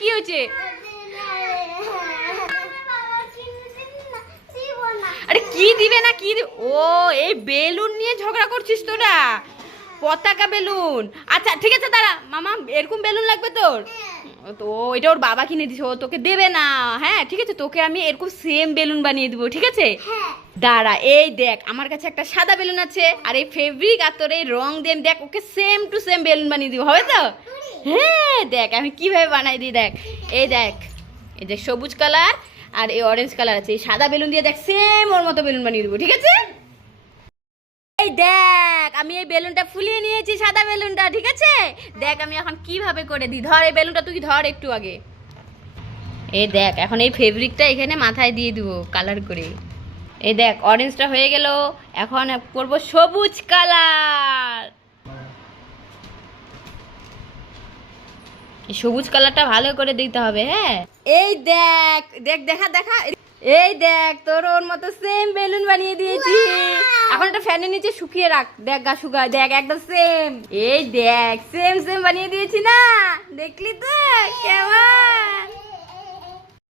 কি হয়েছে? আরে কি দিবে না কি দিবে? ও এই বেলুন নিয়ে ঝগড়া করছিস তোরা? পতাকা বেলুন। আচ্ছা ঠিক আছে দাঁড়া মামা, এরকম বেলুন লাগবে তোর? তো এটা ওর বাবা কিনে দিছে, ও তোকে দেবে না। হ্যাঁ ঠিক আছে, তোকে আমি এরকম সেম বেলুন বানিয়ে দেবো, ঠিক আছে? দাঁড়া, এই দেখ আমার কাছে একটা সাদা বেলুন আছে, আর এই ফেব্রিক আর তোর এই রং দিয়ে দেখ ওকে সেম টু সেম বেলুন বানিয়ে দিব, হবে তো? হ্যাঁ দেখ আমি কিভাবে বানাই দিই, দেখ। এই দেখ, এই যে সবুজ কালার আর এই অরেঞ্জ কালার আছে, এই সাদা বেলুন দিয়ে দেখ সেম ওর মতো বেলুন বানিয়ে দেবো, ঠিক আছে? এই দেখ আমি এই বেলুনটা ফুলিয়ে নিয়েছি, সাদা বেলুনটা, ঠিক আছে? দেখ আমি এখন কিভাবে করে দিই, ধর এই বেলুনটা তুই ধর একটু আগে। এই দেখ এখন এই ফেব্রিকটা এখানে মাথায় দিয়ে দিব কালার করে। এই দেখ অরেঞ্জটা হয়ে গেল, এখন করব সবুজ কালার। এই সবুজ কালারটা ভালো করে দিতে হবে, হ্যাঁ? এই দেখ দেখ দেখা দেখা, এই দেখ তোর ওর মতো সেম বেলুন বানিয়ে দিয়েছি। এখন একটা ফ্যানের নিচে শুকিয়ে রাখ, দেখ গা শুকায়, দেখ একদম সেম। এই দেখ সেম সেম বানিয়ে দিয়েছি না, দেখলি তো কেমন?